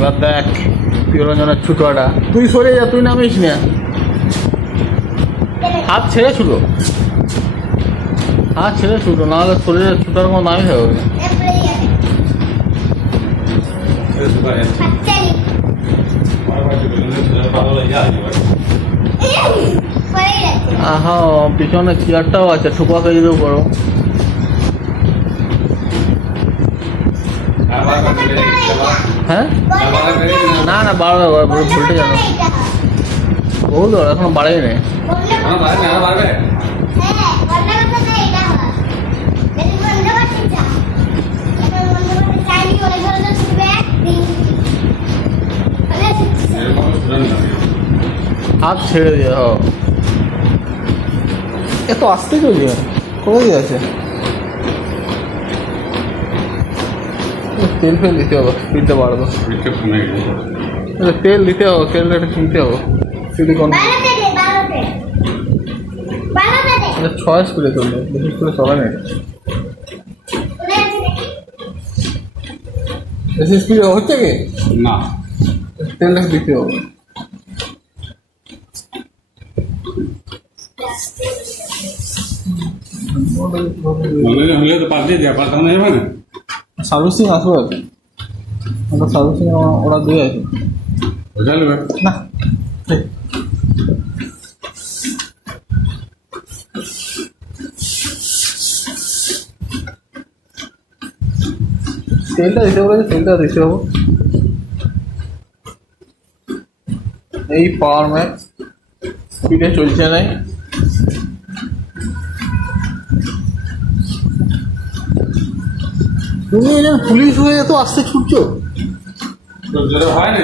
এবার দেখ প্রিয়রঞ্জনের ছুটোটা, তুই সরে যা, তুই নামিস না, হাত ছেড়ে ছুটো, হাত ছেড়ে ছুটো, নাহলে শরীরে ছুটার কোনো দামই হবে না। আহা পিছনে চেয়ারটাও আছে, ঠোকা খেয়ে দিতেও পারো। হ্যাঁ না না বাড়বে, ভুলটে জানো বলতো এখনো বাড়েই নেই। হাত ছেড়ে দিয়ে এত আসতে চলছে কোথায় আছে? তেল ফেল দিতে হবে, স্পিডটা বাড়বে, তেল দিতে হবে, তেলটা একটা কিনতে হবে সিলিকন। 6 স্পিডে চলবে, বেশি স্পিডে চলে না, বেশি স্পিডে হচ্ছে কি না, তেলটা দিতে হবে। সার্ভিসিং আসবে ওটা, সার্ভিসিং ওরা দিয়ে আছে না। তেলটা দিতে বলেছে, তেলটা দিতে হবে। এই পাওয়ার ম্যাক্স স্পিডে চলছে নাই, তুমি পুলিশ হয়ে এত আসতে ছুটছো, হয় না